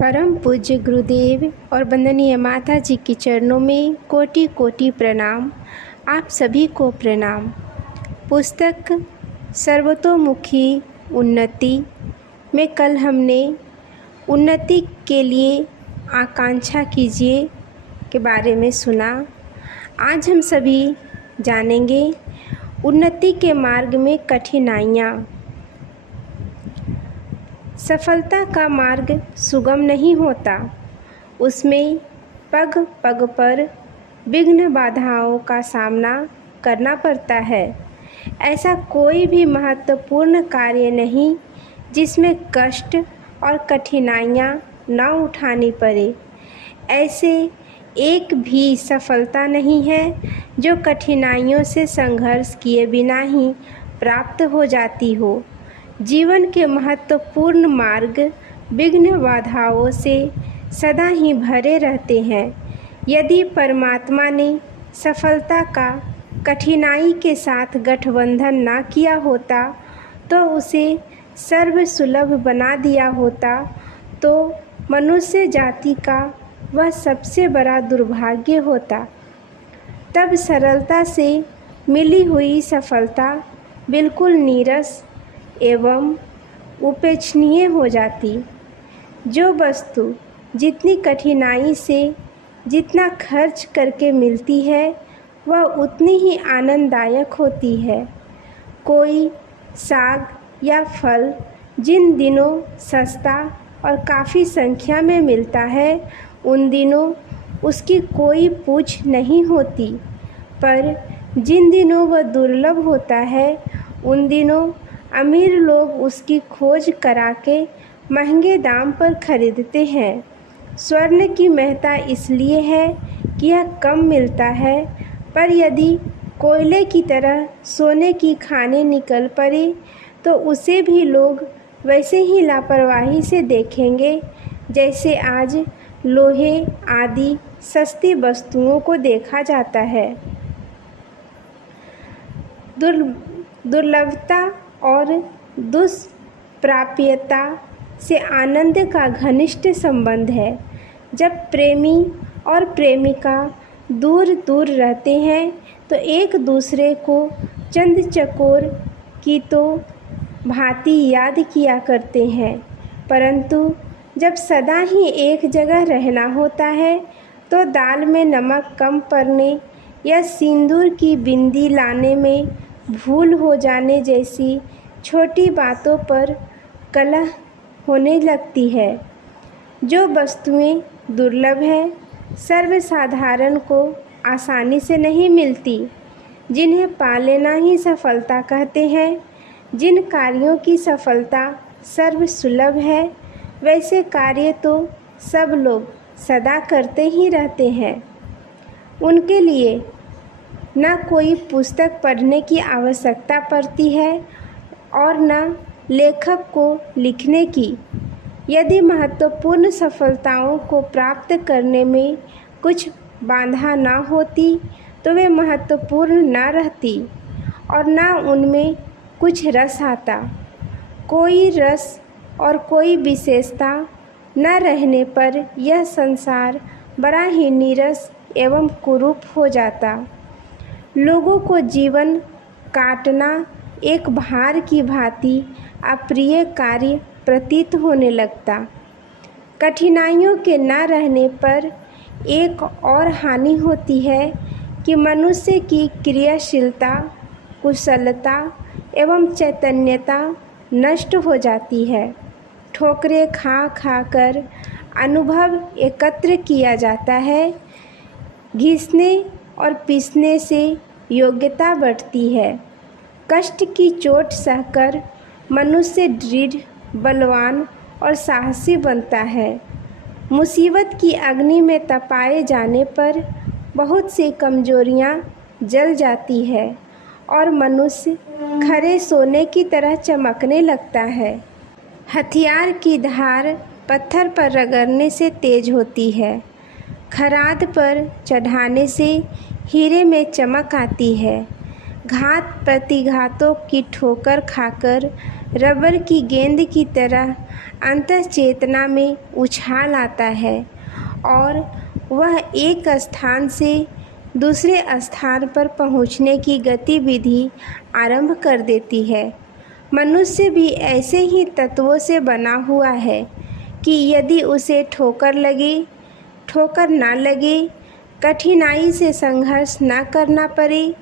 परम पूज्य गुरुदेव और वंदनीय माता जी के चरणों में कोटि कोटि प्रणाम। आप सभी को प्रणाम। पुस्तक सर्वतोमुखी उन्नति में कल हमने उन्नति के लिए आकांक्षा कीजिए के बारे में सुना। आज हम सभी जानेंगे उन्नति के मार्ग में कठिनाइयाँ। सफलता का मार्ग सुगम नहीं होता, उसमें पग पग पर विघ्न बाधाओं का सामना करना पड़ता है। ऐसा कोई भी महत्वपूर्ण कार्य नहीं जिसमें कष्ट और कठिनाइयाँ न उठानी पड़े। ऐसे एक भी सफलता नहीं है जो कठिनाइयों से संघर्ष किए बिना ही प्राप्त हो जाती हो। जीवन के महत्वपूर्ण मार्ग विघ्न बाधाओं से सदा ही भरे रहते हैं। यदि परमात्मा ने सफलता का कठिनाई के साथ गठबंधन ना किया होता तो उसे सर्वसुलभ बना दिया होता तो मनुष्य जाति का वह सबसे बड़ा दुर्भाग्य होता। तब सरलता से मिली हुई सफलता बिल्कुल नीरस एवं उपेक्षणीय हो जाती। जो वस्तु जितनी कठिनाई से जितना खर्च करके मिलती है वह उतनी ही आनंददायक होती है। कोई साग या फल जिन दिनों सस्ता और काफ़ी संख्या में मिलता है उन दिनों उसकी कोई पूछ नहीं होती, पर जिन दिनों वह दुर्लभ होता है उन दिनों अमीर लोग उसकी खोज करा के महंगे दाम पर खरीदते हैं। स्वर्ण की महत्ता इसलिए है कि यह कम मिलता है, पर यदि कोयले की तरह सोने की खाने निकल पड़े तो उसे भी लोग वैसे ही लापरवाही से देखेंगे जैसे आज लोहे आदि सस्ती वस्तुओं को देखा जाता है। दुर्लभता और दुष्प्राप्यता से आनंद का घनिष्ठ संबंध है। जब प्रेमी और प्रेमिका दूर दूर रहते हैं तो एक दूसरे को चंद चकोर की तो भांति याद किया करते हैं, परंतु जब सदा ही एक जगह रहना होता है तो दाल में नमक कम पड़ने या सिंदूर की बिंदी लाने में भूल हो जाने जैसी छोटी बातों पर कलह होने लगती है। जो वस्तुएं दुर्लभ है सर्वसाधारण को आसानी से नहीं मिलती, जिन्हें पा लेना ही सफलता कहते हैं। जिन कार्यों की सफलता सर्वसुलभ है वैसे कार्य तो सब लोग सदा करते ही रहते हैं। उनके लिए न कोई पुस्तक पढ़ने की आवश्यकता पड़ती है और न लेखक को लिखने की। यदि महत्वपूर्ण सफलताओं को प्राप्त करने में कुछ बाधा न होती तो वे महत्वपूर्ण न रहती और न उनमें कुछ रस आता। कोई रस और कोई विशेषता न रहने पर यह संसार बड़ा ही नीरस एवं कुरूप हो जाता। लोगों को जीवन काटना एक भार की भांति अप्रिय कार्य प्रतीत होने लगता। कठिनाइयों के न रहने पर एक और हानि होती है कि मनुष्य की क्रियाशीलता, कुशलता एवं चैतन्यता नष्ट हो जाती है। ठोकरें खा खा कर अनुभव एकत्र किया जाता है। घिसने और पीसने से योग्यता बढ़ती है। कष्ट की चोट सहकर मनुष्य दृढ़, बलवान और साहसी बनता है। मुसीबत की अग्नि में तपाए जाने पर बहुत सी कमजोरियां जल जाती है और मनुष्य खरे सोने की तरह चमकने लगता है। हथियार की धार पत्थर पर रगड़ने से तेज होती है। खराद पर चढ़ाने से हीरे में चमक आती है। घात प्रतिघातों की ठोकर खाकर रबर की गेंद की तरह अंतःचेतना में उछाल आता है और वह एक स्थान से दूसरे स्थान पर पहुंचने की गतिविधि आरंभ कर देती है। मनुष्य भी ऐसे ही तत्वों से बना हुआ है कि यदि उसे ठोकर लगे, ठोकर ना लगे, कठिनाई से संघर्ष ना करना पड़े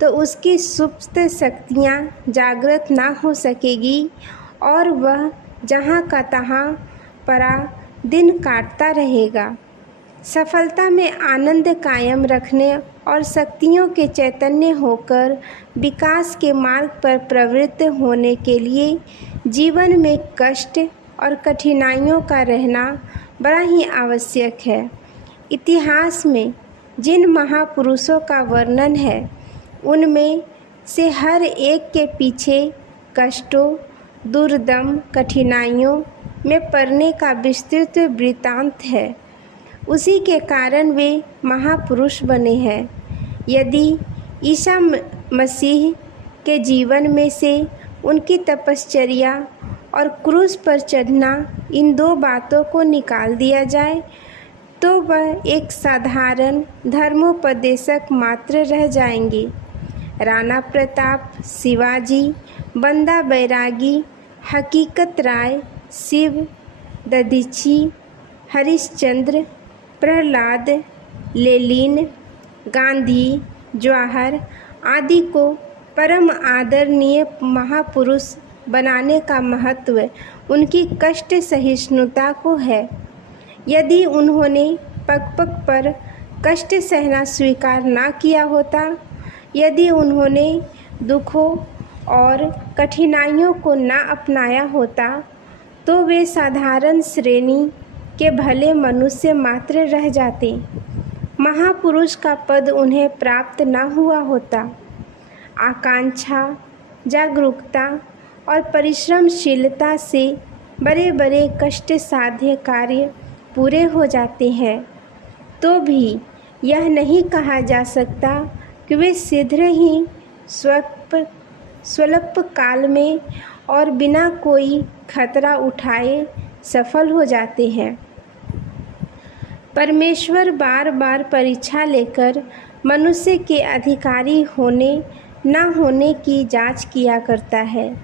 तो उसकी सुप्त शक्तियाँ जागृत ना हो सकेगी और वह जहाँ का तहाँ पड़ा दिन काटता रहेगा। सफलता में आनंद कायम रखने और शक्तियों के चैतन्य होकर विकास के मार्ग पर प्रवृत्त होने के लिए जीवन में कष्ट और कठिनाइयों का रहना बड़ा ही आवश्यक है। इतिहास में जिन महापुरुषों का वर्णन है उनमें से हर एक के पीछे कष्टों, दुर्दम कठिनाइयों में पड़ने का विस्तृत वृत्तांत है। उसी के कारण वे महापुरुष बने हैं। यदि ईसा मसीह के जीवन में से उनकी तपश्चर्या और क्रूस पर चढ़ना, इन दो बातों को निकाल दिया जाए तो वह एक साधारण धर्मोपदेशक मात्र रह जाएंगे। राणा प्रताप, शिवाजी, बंदा बैरागी, हकीकत राय, शिव दधीची, हरिश्चंद्र, प्रहलाद, लेनिन, गांधी, जवाहर आदि को परम आदरणीय महापुरुष बनाने का महत्व उनकी कष्ट सहिष्णुता को है। यदि उन्होंने पग पग पर कष्ट सहना स्वीकार ना किया होता, यदि उन्होंने दुखों और कठिनाइयों को ना अपनाया होता तो वे साधारण श्रेणी के भले मनुष्य मात्र रह जाते। महापुरुष का पद उन्हें प्राप्त न हुआ होता। आकांक्षा, जागरूकता और परिश्रमशीलता से बड़े बड़े कष्ट साध्य कार्य पूरे हो जाते हैं तो भी यह नहीं कहा जा सकता कि वे शीघ्र ही स्वल्प काल में और बिना कोई खतरा उठाए सफल हो जाते हैं। परमेश्वर बार बार परीक्षा लेकर मनुष्य के अधिकारी होने न होने की जांच किया करता है।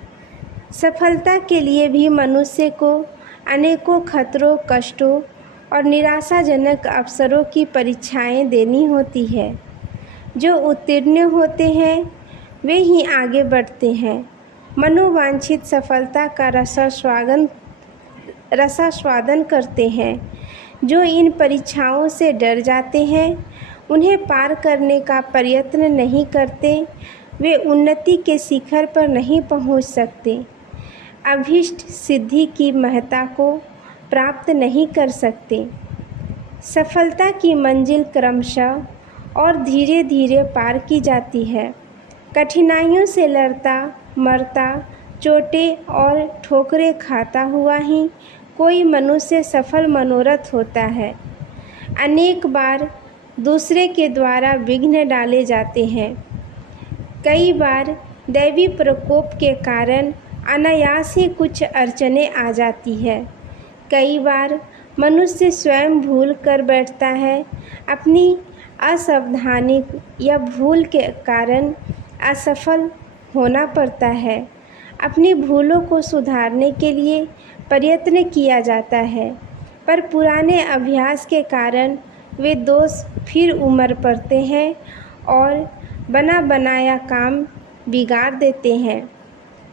सफलता के लिए भी मनुष्य को अनेकों खतरों, कष्टों और निराशाजनक अवसरों की परीक्षाएं देनी होती है। जो उत्तीर्ण होते हैं वे ही आगे बढ़ते हैं, मनोवांछित सफलता का रसास्वादन करते हैं। जो इन परीक्षाओं से डर जाते हैं, उन्हें पार करने का प्रयत्न नहीं करते, वे उन्नति के शिखर पर नहीं पहुंच सकते, अभीष्ट सिद्धि की महत्ता को प्राप्त नहीं कर सकते। सफलता की मंजिल क्रमशः और धीरे धीरे पार की जाती है। कठिनाइयों से लड़ता मरता, चोटें और ठोकरें खाता हुआ ही कोई मनुष्य सफल मनोरथ होता है। अनेक बार दूसरे के द्वारा विघ्न डाले जाते हैं। कई बार दैवी प्रकोप के कारण अनायास ही कुछ अड़चनें आ जाती है। कई बार मनुष्य स्वयं भूल कर बैठता है। अपनी असावधानी या भूल के कारण असफल होना पड़ता है। अपनी भूलों को सुधारने के लिए प्रयत्न किया जाता है, पर पुराने अभ्यास के कारण वे दोष फिर उमड़ पड़ते हैं और बना बनाया काम बिगाड़ देते हैं।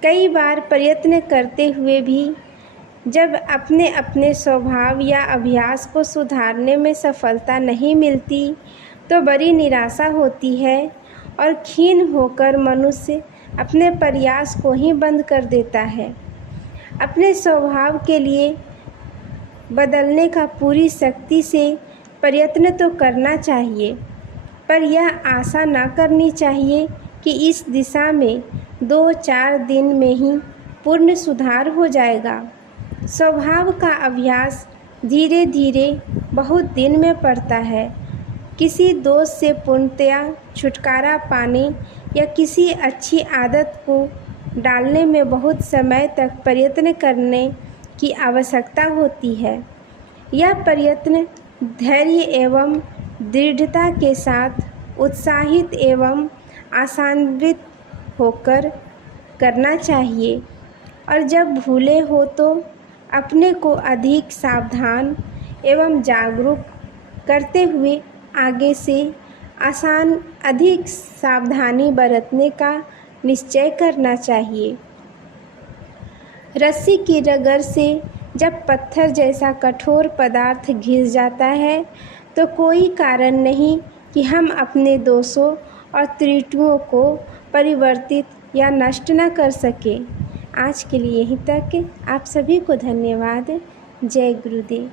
कई बार प्रयत्न करते हुए भी जब अपने अपने स्वभाव या अभ्यास को सुधारने में सफलता नहीं मिलती तो बड़ी निराशा होती है और क्षीण होकर मनुष्य अपने प्रयास को ही बंद कर देता है। अपने स्वभाव के लिए बदलने का पूरी शक्ति से प्रयत्न तो करना चाहिए, पर यह आशा न करनी चाहिए कि इस दिशा में 2-4 दिन में ही पूर्ण सुधार हो जाएगा। स्वभाव का अभ्यास धीरे धीरे बहुत दिन में पड़ता है। किसी दोष से पूर्णतया छुटकारा पाने या किसी अच्छी आदत को डालने में बहुत समय तक प्रयत्न करने की आवश्यकता होती है। यह प्रयत्न धैर्य एवं दृढ़ता के साथ उत्साहित एवं आशान्वित होकर करना चाहिए और जब भूले हो तो अपने को अधिक सावधान एवं जागरूक करते हुए आगे से अधिक सावधानी बरतने का निश्चय करना चाहिए। रस्सी की रगड़ से जब पत्थर जैसा कठोर पदार्थ घिस जाता है तो कोई कारण नहीं कि हम अपने दोषों और त्रुटियों को परिवर्तित या नष्ट न कर सकें। आज के लिए यहीं तक। आप सभी को धन्यवाद। जय गुरुदेव।